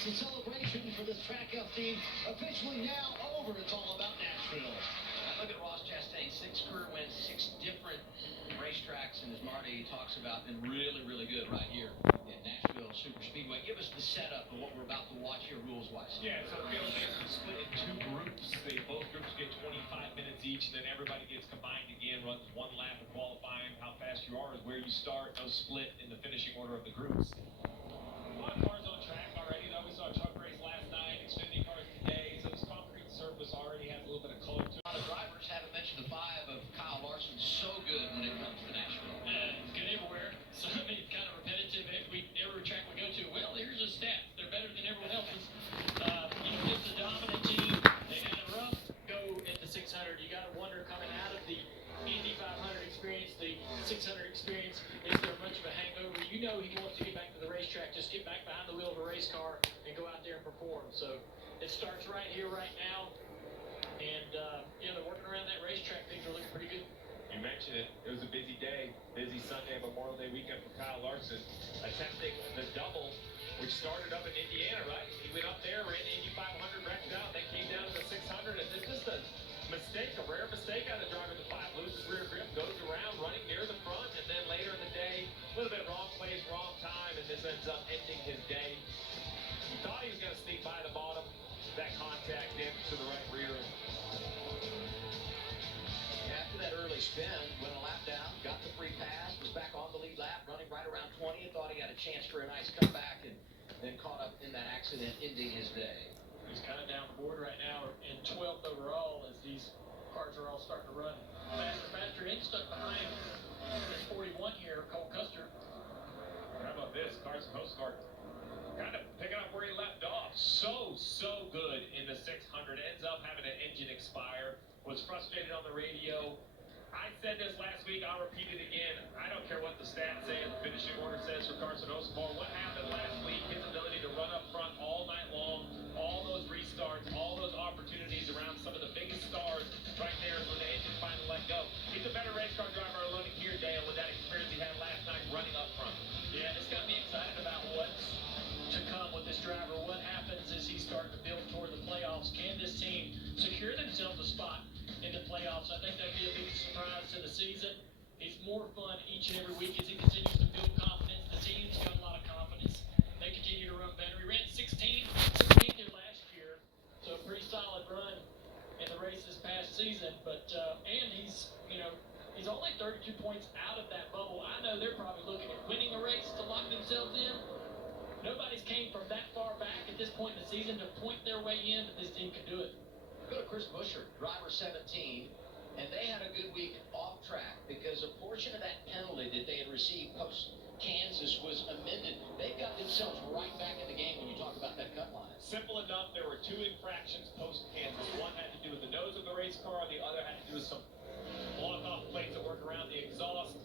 The celebration for this track up team officially now over. It's all about Nashville. Look at Ross Chastain, 6 career wins, 6 different racetracks, and as Marty talks about, been really, really good right here at Nashville Super Speedway. Give us the setup of what we're about to watch here rules-wise. Yeah, so field gets split in 2 groups. Both groups get 25 minutes each, and then everybody gets combined again, runs 1 lap of qualifying. How fast you are is where you start. No split in the finishing order of the groups. A lot of cars on track already, though. We saw a truck race last night, Xfinity cars today, so this concrete surface already has a little bit of color to it. A lot of drivers haven't mentioned the 5 of Kyle Larson. So good when it comes to Nashville. Good everywhere. So, I mean, it's kind of repetitive. Every track we go to, well, here's a stat. They're better than everyone else's. Just a dominant team. They had a rough go at the 600. You got to wonder, coming out of the Indy 500 experience, the 600 experience, is there much of a hangover? You know he wants to get back to the racetrack, just get back behind the wheel of a race car and go out there and perform. So it starts right here, right now. And, they're working around that racetrack. Things are looking pretty good. You mentioned it. It was a busy day, busy Sunday, Memorial Day weekend for Kyle Larson, attempting the double, which started up in Indiana, right? He went up there, ran the Indy 500, wrecked out, then came down to the 600, and it's just a mistake, a rare mistake out of driving the 5. Loses rear grip, goes around, running near the front, and then later in the day, a little bit wrong place, wrong time, and this ends up ending his day. He thought he was going to sneak by the bottom. That contact damage to the right rear. After that early spin, went a lap down, got the free pass, was back on the lead lap, running right around 20, and thought he had a chance for a nice comeback, and then caught up in that accident, ending his day. He's kind of down the board right now in 12th overall as these cars are all starting to run faster. And stuck behind this 41 here, Cole Custer. How about this? Carson Postcard kind of picking up where he left off. So good in the 600. Ends up having an engine expire. Was frustrated on the radio. I said this last week. I'll repeat it again. I don't care what the stats say and the finishing order says for Carson Postcard. What happened last week? His ability to run up front all night long. All those restarts. All those opportunities around some of the biggest stars. Right there is when the engine finally let go. He's a better race car driver running here, Dale, with that experience he had last night running up front. Yeah, it's got me excited about what's to come with this driver. What happens as he's starting to build toward the playoffs? Can this team secure themselves a spot in the playoffs? I think that'd be a big surprise to the season. It's more fun each and every week as he continues to build confidence. The team's got a lot of confidence. They continue to run better. He ran 16th here last year, so a pretty solid run in the race this past season. But and he's only 32 points out of that bubble. I know they're probably looking at winning a race to lock themselves in. Nobody's came from that far back at this point in the season to point their way in, but this team can do it. Go to Chris Buescher, driver 17, and they had a good week off track because a portion of that penalty that they had received post-Kansas was amended. They've got themselves right back in the game when you talk about that cut line. Simple enough. There were 2 infractions post-Kansas. One had to do with the nose of the race car. The other had to do with some block-off plates that work around the exhaust.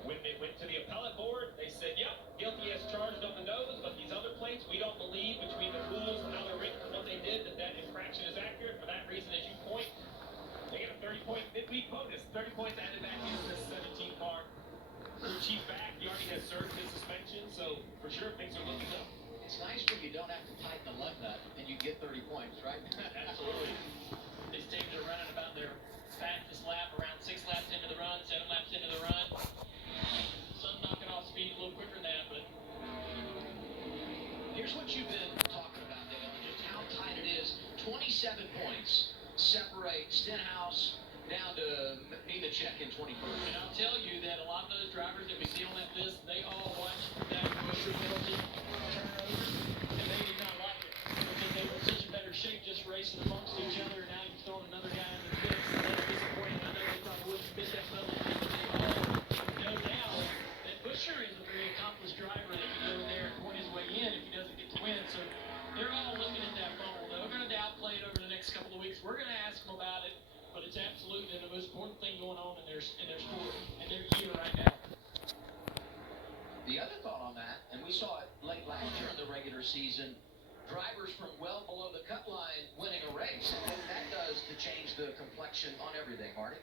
When they went to the appellate board, they said, yep, guilty as charged on the nose, but these other plates, we don't believe between the rules and how they're written and what they did that infraction is accurate. For that reason, as you point, they get a 30-point midweek bonus. 30 points added back into this 17 car. Crew chief back, he already has served his suspension, so for sure things are looking up. It's nice when you don't have to tighten the lug nut and you get 30 points, right? Absolutely. These teams are running about their fastest lap, around 6 laps into the run, 7 laps into the run. Some knocking off speed a little quicker than that, but here's what you've been talking about, Dale, and just how tight it is. 27 points separate Stenhouse down to Nemechek in 24. And I'll tell you that a lot of those drivers that we see on that list, they all watched that Buescher penalty turnover, and they did not like it because they were in such a better shape just racing amongst each other. Now you've thrown another guy in the mix, and that's disappointing. I know they probably wouldn't fit that penalty, but they all know now that Buescher is a very accomplished driver that can go in there and point his way in if he doesn't get to win. So they're all looking at that bubble. They're going to outplay it over the next couple of weeks. We're going to ask them about it, but it's absolutely the most important thing going on in their sport and their year right now. The other thought on that, and we saw it late last year in the regular season, drivers from well below the cut line winning a race, and what that does to change the complexion on everything, Marty.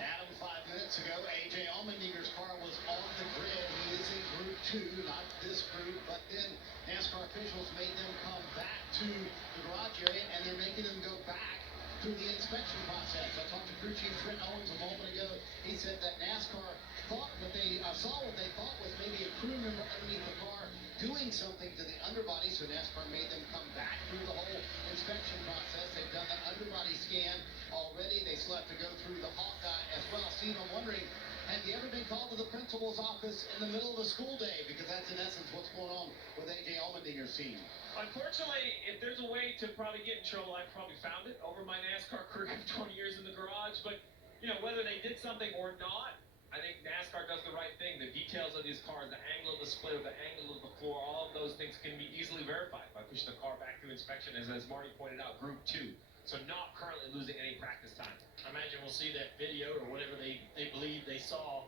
Adam, 5 minutes ago, A.J. Allmendinger's car was on the grid. He is in Group 2, not this group, but then NASCAR officials made them come back to the garage area, and they're making them go back through the inspection process. I talked to crew chief Trent Owens a moment ago. He said that NASCAR thought what they saw what they thought was maybe a crew member underneath the car doing something to the underbody, so NASCAR made them come back through the whole inspection process. They've done the underbody scan already. They still have to go through the Hawkeye as well. Steve, I'm wondering, have you ever been called to the principal's office in the middle of a school day? Because that's in essence what's going on with A.J. Allmendinger's team. Unfortunately, if there's a way to probably get in trouble, I've probably found it over my NASCAR career of 20 years in the garage. But, you know, whether they did something or not, I think NASCAR does the right thing. The details of these cars, the angle of the splitter, the angle of the floor, all of those things can be easily verified by pushing the car back through inspection, as Marty pointed out, Group 2. So not currently losing any practice time. I imagine we'll see that video or whatever they believe they saw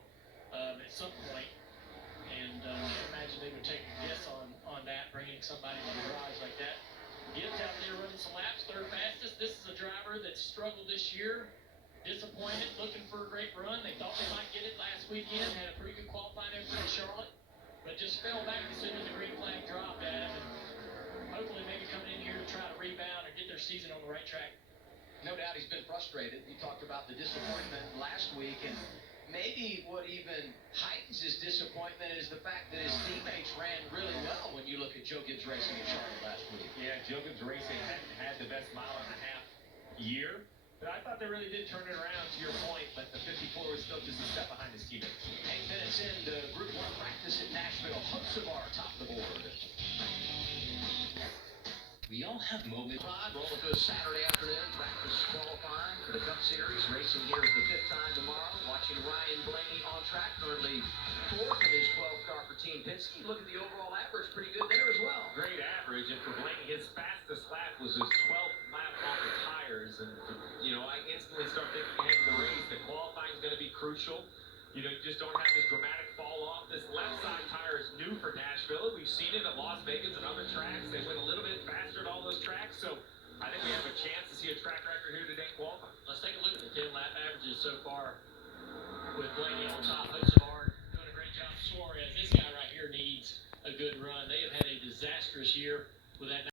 at some point. And I imagine they would take a guess on that, bringing somebody to the garage like that. Gibbs out there running some laps, third fastest. This is a driver that struggled this year. Disappointed, looking for a great run. They thought they might get it last weekend. Had a pretty good qualifying effort in Charlotte, but just fell back as soon as the green flag dropped at him. And hopefully maybe coming in here to try to rebound or get their season on the right track. No doubt he's been frustrated. He talked about the disappointment last week, and maybe what even heightens his disappointment is the fact that his teammates ran really well when you look at Joe Gibbs Racing in Charlotte last week. Yeah, Joe Gibbs Racing hadn't had the best mile and a half year, but I thought they really did turn it around, to your point, but the 54 was still just a step behind his teammates. 8 minutes into Group 1 practice at Nashville. Hocevar top of the board. We all have moments. Rolling to a Saturday afternoon practice qualifying for the Cup Series. Racing here is the 5th time tomorrow. Watching Ryan Blaney on track, currently 4th in his 12 car for Team Penske. Look at the overall average, pretty good there as well. Great average, and for Blaney, his fastest lap was his 12th lap on the tires. And, you know, I instantly start thinking ahead of the race that qualifying is going to be crucial. You know, you just don't have this dramatic fall off. This left side tire is new for Nashville. We've seen it at Las Vegas and other tracks. They went a little bit faster at all those tracks, so I think we have a chance to see a track record here today qualifying. Let's take a look at the 10 lap averages so far with Blaney on top. Hocevar doing a great job. Suarez, this guy right here needs a good run. They have had a disastrous year with that.